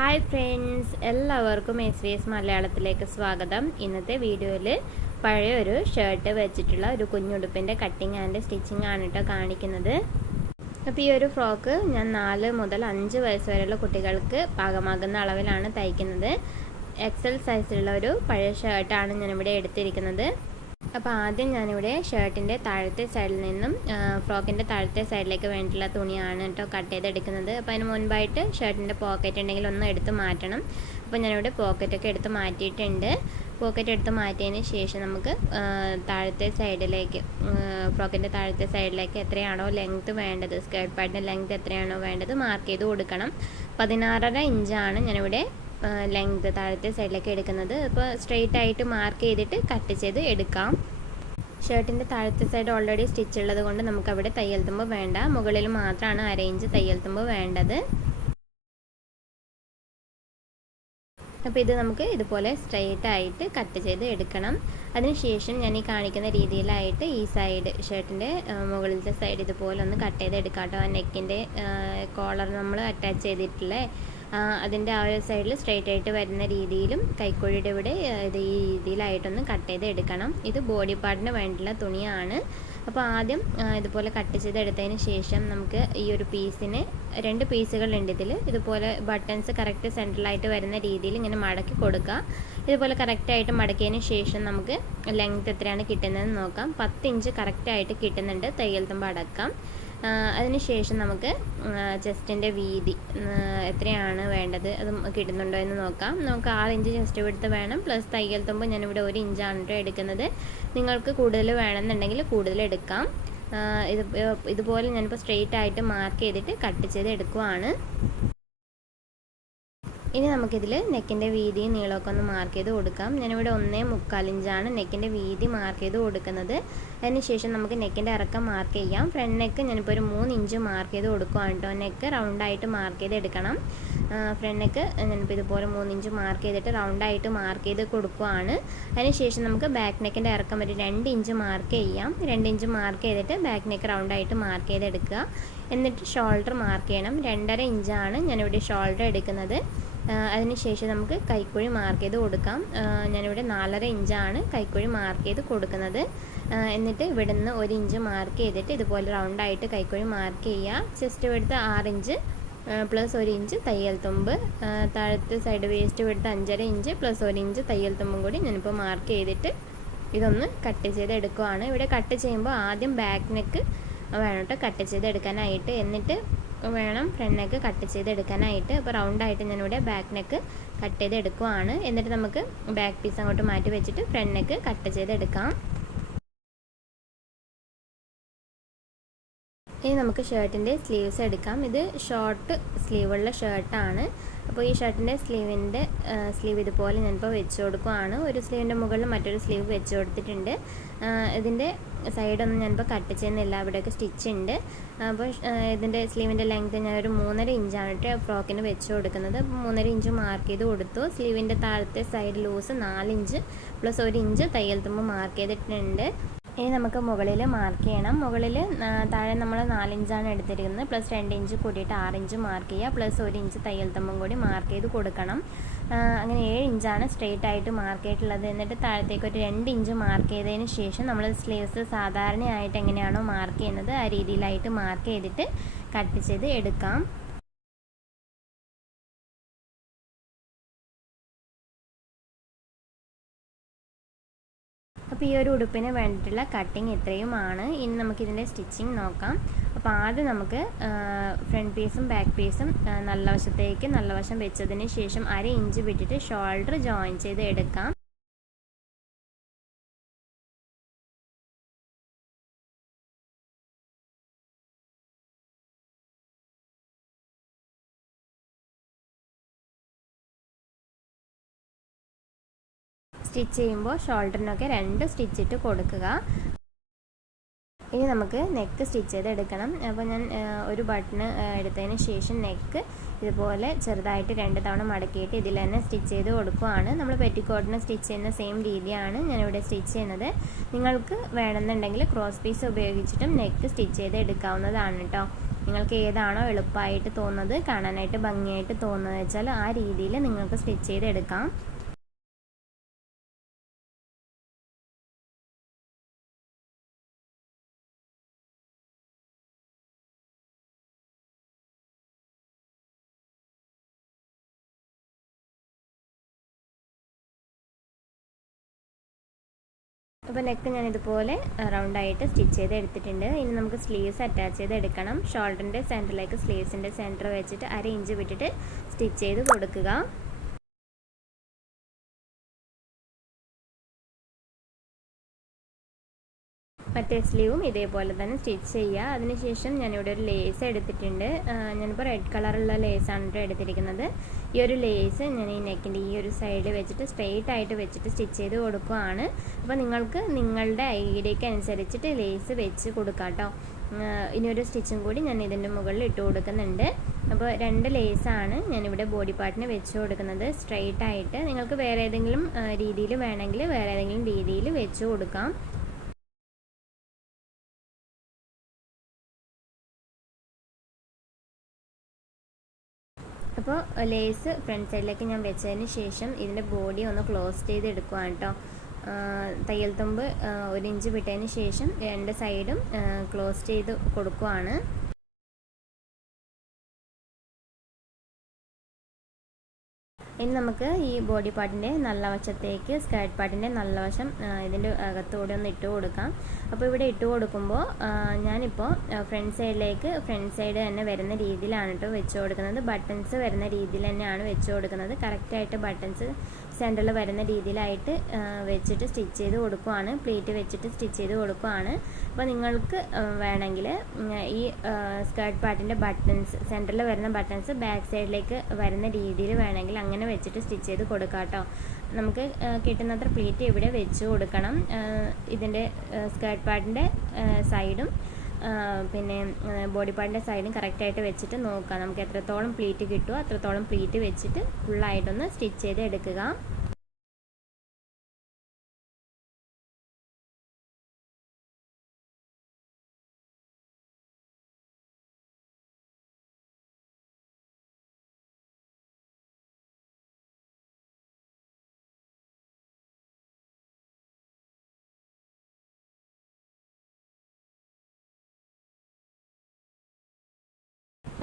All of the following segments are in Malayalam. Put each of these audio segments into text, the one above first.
ഹായ് ഫ്രണ്ട്സ് എല്ലാവർക്കും എസ് വി എസ് മലയാളത്തിലേക്ക് സ്വാഗതം. ഇന്നത്തെ വീഡിയോയിൽ പഴയ ഒരു ഷർട്ട് വെച്ചിട്ടുള്ള ഒരു കുഞ്ഞുടുപ്പിന്റെ കട്ടിങ് ആൻഡ് സ്റ്റിച്ചിങ് ആണ് കേട്ടോ കാണിക്കുന്നത്. അപ്പോൾ ഈ ഒരു ഫ്രോക്ക് ഞാൻ നാല് മുതൽ അഞ്ച് വയസ്സ് വരെയുള്ള കുട്ടികൾക്ക് പാകമാകുന്ന അളവിലാണ് തയ്ക്കുന്നത്. എക്സൽ സൈസിലുള്ള ഒരു പഴയ ഷർട്ടാണ് ഞാനിവിടെ എടുത്തിരിക്കുന്നത്. അപ്പോൾ ആദ്യം ഞാനിവിടെ ഷർട്ടിന്റെ താഴത്തെ സൈഡിൽ നിന്നും ഫ്രോക്കിന്റെ താഴത്തെ സൈഡിലേക്ക് വേണ്ടിയിട്ടുള്ള തുണിയാണ് കേട്ടോ കട്ട് ചെയ്തെടുക്കുന്നത്. അപ്പോൾ അതിന് മുൻപായിട്ട് ഷർട്ടിന്റെ പോക്കറ്റ് ഉണ്ടെങ്കിൽ ഒന്ന് എടുത്ത് മാറ്റണം. അപ്പോൾ ഞാനിവിടെ പോക്കറ്റൊക്കെ എടുത്ത് മാറ്റിയിട്ടുണ്ട്. പോക്കറ്റ് എടുത്ത് മാറ്റിയതിന് ശേഷം നമുക്ക് താഴത്തെ സൈഡിലേക്ക് ഫ്രോക്കിന്റെ താഴത്തെ സൈഡിലേക്ക് എത്രയാണോ ലെങ്ത്ത് വേണ്ടത് സ്കേർട്ട് പാഡിന്റെ ലെങ്ത്ത് എത്രയാണോ വേണ്ടത് മാർക്ക് ചെയ്ത് കൊടുക്കണം. പതിനാറര ഇഞ്ചാണ് ഞാനിവിടെ ലെങ്ത് താഴത്തെ സൈഡിലേക്ക് എടുക്കുന്നത്. അപ്പോൾ സ്ട്രെയിറ്റ് ആയിട്ട് മാർക്ക് ചെയ്തിട്ട് കട്ട് ചെയ്ത് എടുക്കാം. ഷർട്ടിന്റെ താഴത്തെ സൈഡ് ഓൾറെഡി സ്റ്റിച്ച് ഉള്ളത് കൊണ്ട് നമുക്കവിടെ തയ്യൽ തുമ്പ് വേണ്ട. മുകളിൽ മാത്രമാണ് അരയിഞ്ച് തയ്യൽ തുമ്പ് വേണ്ടത്. അപ്പോൾ ഇത് നമുക്ക് ഇതുപോലെ സ്ട്രെയിറ്റ് ആയിട്ട് കട്ട് ചെയ്ത് എടുക്കണം. അതിനുശേഷം ഞാൻ ഈ കാണിക്കുന്ന രീതിയിലായിട്ട് ഈ സൈഡ് ഷർട്ടിന്റെ മുകളിലത്തെ സൈഡ് ഇതുപോലെ ഒന്ന് കട്ട് ചെയ്ത് എടുക്കാം കേട്ടോ. നെക്കിന്റെ കോളർ നമ്മൾ അറ്റാച്ച് ചെയ്തിട്ടില്ലേ അതിന്റെ ആ ഒരു സൈഡിൽ സ്ട്രെയിറ്റ് ആയിട്ട് വരുന്ന രീതിയിലും കൈക്കുഴിയുടെ ഇവിടെ ഇത് ഈ രീതിയിലായിട്ടൊന്ന് കട്ട് ചെയ്ത് എടുക്കണം. ഇത് ബോഡി പാർട്ടിന് വേണ്ടിയുള്ള തുണിയാണ്. അപ്പോൾ ആദ്യം ഇതുപോലെ കട്ട് ചെയ്തെടുത്തതിന് ശേഷം നമുക്ക് ഈ ഒരു പീസിന് രണ്ട് പീസുകളുണ്ട് ഇതിൽ ഇതുപോലെ ബട്ടൺസ് കറക്റ്റ് സെൻട്രലായിട്ട് വരുന്ന രീതിയിൽ ഇങ്ങനെ മടക്കി കൊടുക്കുക. ഇതുപോലെ കറക്റ്റായിട്ട് മടക്കിയതിന് ശേഷം നമുക്ക് ലെങ്ത് എത്രയാണ് കിട്ടുന്നതെന്ന് നോക്കാം. പത്ത് ഇഞ്ച് കറക്റ്റായിട്ട് കിട്ടുന്നുണ്ട് തയ്യൽ തുമ്പ് അടക്കാം. അതിനുശേഷം നമുക്ക് ചെസ്റ്റിന്റെ വീതി എത്രയാണ് വേണ്ടത് അത് കിട്ടുന്നുണ്ടോ എന്ന് നോക്കാം. നമുക്ക് ആറ് ഇഞ്ച് ചെസ്റ്റ് എടുത്ത് വേണം. പ്ലസ് തയ്യൽ തുമ്പ് ഞാനിവിടെ ഒരു ഇഞ്ചാണ് കേട്ടോ എടുക്കുന്നത്. നിങ്ങൾക്ക് കൂടുതൽ വേണമെന്നുണ്ടെങ്കിൽ കൂടുതൽ എടുക്കാം. ഇത് ഇതുപോലെ ഞാനിപ്പോൾ സ്ട്രെയിറ്റ് ആയിട്ട് മാർക്ക് ചെയ്തിട്ട് കട്ട് ചെയ്ത് എടുക്കുവാണ്. ഇനി നമുക്കിതിൽ നെക്കിന്റെ വീതിയും നീളമൊക്കെ ഒന്ന് മാർക്ക് ചെയ്ത് കൊടുക്കാം. ഞാനിവിടെ ഒന്നേ മുക്കാലിഞ്ചാണ് നെക്കിന്റെ വീതി മാർക്ക് ചെയ്ത് കൊടുക്കുന്നത്. അതിനുശേഷം നമുക്ക് നെക്കിന്റെ ഇറക്കം മാർക്ക് ചെയ്യാം. ഫ്രണ്ട് നെക്ക് ഞാനിപ്പോൾ ഒരു മൂന്ന് ഇഞ്ച് മാർക്ക് ചെയ്ത് കൊടുക്കുകയാണ് കേട്ടോ നെക്ക് റൗണ്ടായിട്ട് മാർക്ക് ചെയ്ത് എടുക്കണം ഫ്രണ്ട് നെക്ക് ഞാനിപ്പോൾ ഇതുപോലെ മൂന്നിഞ്ച് മാർക്ക് ചെയ്തിട്ട് റൗണ്ടായിട്ട് മാർക്ക് ചെയ്ത് കൊടുക്കുകയാണ് അതിനുശേഷം നമുക്ക് ബാക്ക് നെക്കിന്റെ ഇറക്കം ഒരു രണ്ട് ഇഞ്ച് മാർക്ക് ചെയ്യാം. രണ്ട് ഇഞ്ച് മാർക്ക് ചെയ്തിട്ട് ബാക്ക് നെക്ക് റൗണ്ടായിട്ട് മാർക്ക് ചെയ്തെടുക്കുക. എന്നിട്ട് ഷോൾഡർ മാർക്ക് ചെയ്യണം. രണ്ടര ഇഞ്ചാണ് ഞാനിവിടെ ഷോൾഡർ എടുക്കുന്നത്. അതിനുശേഷം നമുക്ക് കൈക്കുഴി മാർക്ക് ചെയ്ത് കൊടുക്കാം. ഞാനിവിടെ നാലര ഇഞ്ചാണ് കൈക്കുഴി മാർക്ക് ചെയ്ത് കൊടുക്കുന്നത്. എന്നിട്ട് ഇവിടെ നിന്ന് ഒരു ഇഞ്ച് മാർക്ക് ചെയ്തിട്ട് ഇതുപോലെ റൗണ്ടായിട്ട് കൈക്കുഴി മാർക്ക് ചെയ്യുക. ചെസ്റ്റ് എടുത്ത് ആറ് ഇഞ്ച്. പ്ലസ് ഒരു ഇഞ്ച് തയ്യൽ തുമ്പ്. താഴത്തെ സൈഡ് വേസ്റ്റ് എടുത്ത് അഞ്ചര ഇഞ്ച് പ്ലസ് ഒരു ഇഞ്ച് തയ്യൽ തുമ്പും കൂടി ഞാനിപ്പോൾ മാർക്ക് ചെയ്തിട്ട് ഇതൊന്ന് കട്ട് ചെയ്ത് എടുക്കുവാണ്. ഇവിടെ കട്ട് ചെയ്യുമ്പോൾ ആദ്യം ബാക്ക് നെക്ക് വേണം കേട്ടോ കട്ട് ചെയ്ത് എടുക്കാനായിട്ട്. എന്നിട്ട് വേണം ഫ്രണ്ട് നെക്ക് കട്ട് ചെയ്ത് എടുക്കാനായിട്ട്. അപ്പോൾ റൗണ്ടായിട്ട് ഞാനിവിടെ ബാക്ക് നെക്ക് കട്ട് ചെയ്ത് എടുക്കുവാണ്. എന്നിട്ട് നമുക്ക് ബാക്ക് പീസ് അങ്ങോട്ട് മാറ്റി വെച്ചിട്ട് ഫ്രണ്ട് നെക്ക് കട്ട് ചെയ്ത് എടുക്കാം. ഇനി നമുക്ക് ഷർട്ടിന്റെ സ്ലീവ്സ് എടുക്കാം. ഇത് ഷോർട്ട് സ്ലീവുള്ള ഷർട്ടാണ്. അപ്പോൾ ഈ ഷർട്ടിന്റെ സ്ലീവിന്റെ സ്ലീവ് ഇതുപോലെ ഞാനിപ്പോൾ വെച്ച് കൊടുക്കുവാണ്. ഒരു സ്ലീവിന്റെ മുകളിൽ മറ്റൊരു സ്ലീവ് വെച്ച് കൊടുത്തിട്ടുണ്ട്. ഇതിന്റെ സൈഡൊന്നും ഞാനിപ്പോൾ കട്ട് ചെയ്യുന്നില്ല. അവിടെയൊക്കെ സ്റ്റിച്ച് ഉണ്ട്. അപ്പോൾ ഇതിന്റെ സ്ലീവിന്റെ ലെങ്ത് ഞാനൊരു മൂന്നര ഇഞ്ചാണ് കേട്ടോ ഫ്രോക്കിന് വെച്ച് കൊടുക്കുന്നത്. മൂന്നര ഇഞ്ച് മാർക്ക് ചെയ്ത് കൊടുത്തു. സ്ലീവിന്റെ താഴത്തെ സൈഡ് ലൂസ് നാലിഞ്ച് പ്ലസ് ഒരു ഇഞ്ച് തയ്യൽ തുമ്പ് മാർക്ക് ചെയ്തിട്ടുണ്ട്. ഇനി നമുക്ക് മുകളിൽ മാർക്ക് ചെയ്യണം. മുകളിൽ താഴെ നമ്മൾ നാലിഞ്ചാണ് എടുത്തിരിക്കുന്നത്. പ്ലസ് രണ്ട് ഇഞ്ച് കൂട്ടിയിട്ട് ആറ് ഇഞ്ച് മാർക്ക് ചെയ്യുക. പ്ലസ് ഒരു ഇഞ്ച് തയ്യൽ തമ്പും കൂടി മാർക്ക് ചെയ്ത് കൊടുക്കണം. അങ്ങനെ ഏഴ് ഇഞ്ചാണ് സ്ട്രെയിറ്റ് ആയിട്ട് മാർക്ക് ചെയ്തിട്ടുള്ളത്. എന്നിട്ട് താഴത്തേക്ക് ഒരു രണ്ട് ഇഞ്ച് മാർക്ക് ചെയ്തതിന് ശേഷം നമ്മൾ സ്ലീവ്സ് സാധാരണയായിട്ട് എങ്ങനെയാണോ മാർക്ക് ചെയ്യുന്നത് ആ രീതിയിലായിട്ട് മാർക്ക് ചെയ്തിട്ട് കട്ട് ചെയ്ത് എടുക്കാം. അപ്പോൾ ഈ ഒരു ഉടുപ്പിന് വേണ്ടിയിട്ടുള്ള കട്ടിങ് ഇത്രയുമാണ്. ഇനി നമുക്കിതിന്റെ സ്റ്റിച്ചിങ് നോക്കാം. അപ്പോൾ ആദ്യം നമുക്ക് ഫ്രണ്ട് പീസും ബാക്ക് പീസും നല്ല വശത്തേക്ക് നല്ല വശം വെച്ചതിന് ശേഷം അര ഇഞ്ച് വിട്ടിട്ട് ഷോൾഡർ ജോയിൻ ചെയ്ത് എടുക്കാം. സ്റ്റിച്ച് ചെയ്യുമ്പോൾ ഷോൾഡറിനൊക്കെ രണ്ട് സ്റ്റിച്ച് ഇട്ട് കൊടുക്കുക. ഇനി നമുക്ക് നെക്ക് സ്റ്റിച്ച് ചെയ്ത് എടുക്കണം. അപ്പോൾ ഞാൻ ഒരു ബട്ടൺ എടുത്തതിന് ശേഷം നെക്ക് ഇതുപോലെ ചെറുതായിട്ട് രണ്ട് തവണ മടക്കിയിട്ട് ഇതിൽ തന്നെ സ്റ്റിച്ച് ചെയ്ത് കൊടുക്കുകയാണ് നമ്മൾ പെറ്റിക്കോട്ടിന് സ്റ്റിച്ച് ചെയ്യുന്ന സെയിം രീതിയാണ് ഞാനിവിടെ സ്റ്റിച്ച് ചെയ്യുന്നത്. നിങ്ങൾക്ക് വേണമെന്നുണ്ടെങ്കിൽ ക്രോസ് പീസ് ഉപയോഗിച്ചിട്ടും നെക്ക് സ്റ്റിച്ച് ചെയ്ത് എടുക്കാവുന്നതാണ് കേട്ടോ. നിങ്ങൾക്ക് ഏതാണോ എളുപ്പമായിട്ട് തോന്നുന്നത് കാണാനായിട്ട് ഭംഗിയായിട്ട് തോന്നുന്നത് വെച്ചാൽ ആ രീതിയിൽ നിങ്ങൾക്ക് സ്റ്റിച്ച് ചെയ്തെടുക്കാം അപ്പോൾ നെക്ക് ഞാൻ ഇതുപോലെ റൗണ്ടായിട്ട് സ്റ്റിച്ച് ചെയ്ത് എടുത്തിട്ടുണ്ട്. ഇനി നമുക്ക് സ്ലീവ്സ് അറ്റാച്ച് ചെയ്ത് എടുക്കണം. ഷോൾഡറിന്റെ സെന്ററിലേക്ക് സ്ലീവ്സിന്റെ സെന്റർ വെച്ചിട്ട് അര ഇഞ്ച് വിട്ടിട്ട് സ്റ്റിച്ച് ചെയ്ത് കൊടുക്കുക. സ്ലീവും ഇതേപോലെ തന്നെ സ്റ്റിച്ച് ചെയ്യുക. അതിനുശേഷം ഞാനിവിടെ ഒരു ലേസ് എടുത്തിട്ടുണ്ട്. ഞാനിപ്പോൾ റെഡ് കളറുള്ള ലേസാണ് കേട്ടോ എടുത്തിരിക്കുന്നത്. ഈ ഒരു ലേസ് ഞാൻ ഈ നെക്കിന്റെ ഈ ഒരു സൈഡ് വെച്ചിട്ട് സ്ട്രെയിറ്റ് ആയിട്ട് വെച്ചിട്ട് സ്റ്റിച്ച് ചെയ്ത് കൊടുക്കുകയാണ് അപ്പോൾ നിങ്ങൾക്ക് നിങ്ങളുടെ ഐഡിയക്ക് അനുസരിച്ചിട്ട് ലേസ് വെച്ച് കൊടുക്കാം കേട്ടോ ഇനി ഒരു സ്റ്റിച്ചും കൂടി ഞാൻ ഇതിന്റെ മുകളിൽ ഇട്ട് കൊടുക്കുന്നുണ്ട്. അപ്പോൾ രണ്ട് ലേസാണ് ഞാനിവിടെ ബോഡി പാർട്ടിന് വെച്ച് കൊടുക്കുന്നത്. സ്ട്രെയിറ്റ് ആയിട്ട് നിങ്ങൾക്ക് വേറെ ഏതെങ്കിലും രീതിയിൽ വേണമെങ്കിൽ വേറെ ഏതെങ്കിലും രീതിയിൽ വെച്ച് കൊടുക്കാം. അപ്പോൾ ലേസ് ഫ്രണ്ട് സൈഡിലേക്ക് ഞാൻ വെച്ചതിന് ശേഷം ഇതിന്റെ ബോഡി ഒന്ന് ക്ലോസ് ചെയ്ത് എടുക്കുവാണ് കേട്ടോ. തയ്യൽ തുമ്പ് ഒരു ഇഞ്ച് വിട്ടതിന് ശേഷം രണ്ട് സൈഡും ക്ലോസ് ചെയ്ത് കൊടുക്കുവാണ്. ഇനി നമുക്ക് ഈ ബോഡി പാർട്ടിന്റെ നല്ല വശത്തേക്ക് സ്കേർട്ട് പാർട്ടിന്റെ നല്ല വശം ഇതിന്റെ അകത്തൂടെ ഒന്ന് ഇട്ട് കൊടുക്കാം. അപ്പോൾ ഇവിടെ ഇട്ട് കൊടുക്കുമ്പോൾ ഞാനിപ്പോൾ ഫ്രണ്ട് സൈഡിലേക്ക് ഫ്രണ്ട് സൈഡ് തന്നെ വരുന്ന രീതിയിലാണ് കേട്ടോ വെച്ച് കൊടുക്കുന്നത്. ബട്ടൺസ് വരുന്ന രീതിയിൽ തന്നെയാണ് വെച്ച് കൊടുക്കുന്നത്. കറക്റ്റായിട്ട് ബട്ടൺസ് സെന്ററിൽ വരുന്ന രീതിയിലായിട്ട് വെച്ചിട്ട് സ്റ്റിച്ച് ചെയ്ത് കൊടുക്കുവാണ്. പ്ലേറ്റ് വെച്ചിട്ട് സ്റ്റിച്ച് ചെയ്ത് കൊടുക്കുവാണ്. അപ്പോൾ നിങ്ങൾക്ക് വേണമെങ്കിൽ ഈ സ്കേർട്ട് പാർട്ടിന്റെ ബട്ടൺസ് സെന്ററിൽ വരുന്ന ബട്ടൺസ് ബാക്ക് സൈഡിലേക്ക് വരുന്ന രീതിയിൽ വേണമെങ്കിൽ അങ്ങനെ വെച്ചിട്ട് സ്റ്റിച്ച് ചെയ്ത് കൊടുക്കാം നമുക്ക് കിട്ടുന്നത്ര പ്ലേറ്റ് ഇവിടെ വെച്ച് കൊടുക്കണം. ഇതിന്റെ സ്കേർട്ട് പാർട്ടിന്റെ സൈഡും പിന്നെ ബോഡി പാർട്ടിന്റെ സൈഡും കറക്റ്റായിട്ട് വെച്ചിട്ട് നോക്കുക നമുക്ക് എത്രത്തോളം പ്ലീറ്റ് കിട്ടുമോ അത്രത്തോളം പ്ലീറ്റ് വെച്ചിട്ട് ഫുള്ളായിട്ടൊന്ന് സ്റ്റിച്ച് ചെയ്ത് എടുക്കുക.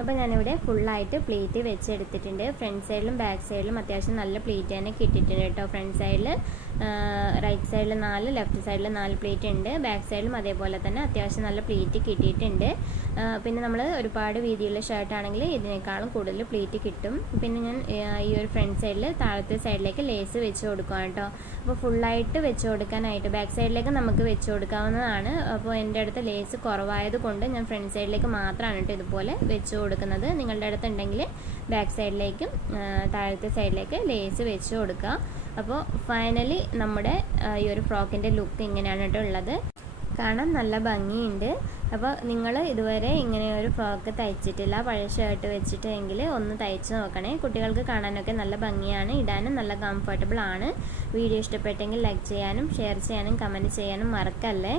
അപ്പോൾ ഞാനിവിടെ ഫുള്ളായിട്ട് പ്ലേറ്റ് വെച്ചെടുത്തിട്ടുണ്ട്. ഫ്രണ്ട് സൈഡിലും ബാക്ക് സൈഡിലും അത്യാവശ്യം നല്ല പ്ലേറ്റ് തന്നെ കിട്ടിയിട്ടുണ്ട് കേട്ടോ. ഫ്രണ്ട് സൈഡിൽ റൈറ്റ് സൈഡിൽ നാല് ലെഫ്റ്റ് സൈഡിൽ നാല് പ്ലേറ്റ് ഉണ്ട്. ബാക്ക് സൈഡിലും അതേപോലെ തന്നെ അത്യാവശ്യം നല്ല പ്ലേറ്റ് കിട്ടിയിട്ടുണ്ട്. പിന്നെ നമ്മൾ ഒരുപാട് വീതിയുള്ള ഷർട്ട് ഷർട്ടാണെങ്കിൽ ഇതിനേക്കാളും കൂടുതൽ പ്ലേറ്റ് കിട്ടും. പിന്നെ ഞാൻ ഈ ഒരു ഫ്രണ്ട് സൈഡിൽ താഴത്തെ സൈഡിലേക്ക് ലേസ് വെച്ച് കൊടുക്കുക കേട്ടോ. അപ്പോൾ ഫുള്ളായിട്ട് വെച്ച് കൊടുക്കാനായിട്ട് ബാക്ക് സൈഡിലേക്ക് നമുക്ക് വെച്ച് കൊടുക്കാവുന്നതാണ്. അപ്പോൾ എന്റെ അടുത്ത് ലേസ് കുറവായത് കൊണ്ട് ഞാൻ ഫ്രണ്ട് സൈഡിലേക്ക് മാത്രമാണ് കേട്ടോ ഇതുപോലെ വെച്ച് കൊടുക്കുന്നത്. നിങ്ങളുടെ അടുത്തുണ്ടെങ്കിൽ ബാക്ക് സൈഡിലേക്കും താഴത്തെ സൈഡിലേക്ക് ലേസ് വെച്ച് കൊടുക്കുക. അപ്പോൾ ഫൈനലി നമ്മുടെ ഈ ഒരു ഫ്രോക്കിന്റെ ലുക്ക് ഇങ്ങനെയാണ് കേട്ടോ ഉള്ളത്. കാണാൻ നല്ല ഭംഗിയുണ്ട്. അപ്പോൾ നിങ്ങൾ ഇതുവരെ ഇങ്ങനെ ഒരു ഫ്രോക്ക് തയ്ച്ചിട്ടില്ല പഴയ ഷർട്ട് വെച്ചിട്ടെങ്കിൽ ഒന്ന് തയ്ച്ച് നോക്കണേ. കുട്ടികൾക്ക് കാണാനൊക്കെ നല്ല ഭംഗിയാണ് ഇടാനും നല്ല കംഫർട്ടബിൾ ആണ്. വീഡിയോ ഇഷ്ടപ്പെട്ടെങ്കിൽ ലൈക്ക് ചെയ്യാനും ഷെയർ ചെയ്യാനും കമന്റ് ചെയ്യാനും മറക്കല്ലേ?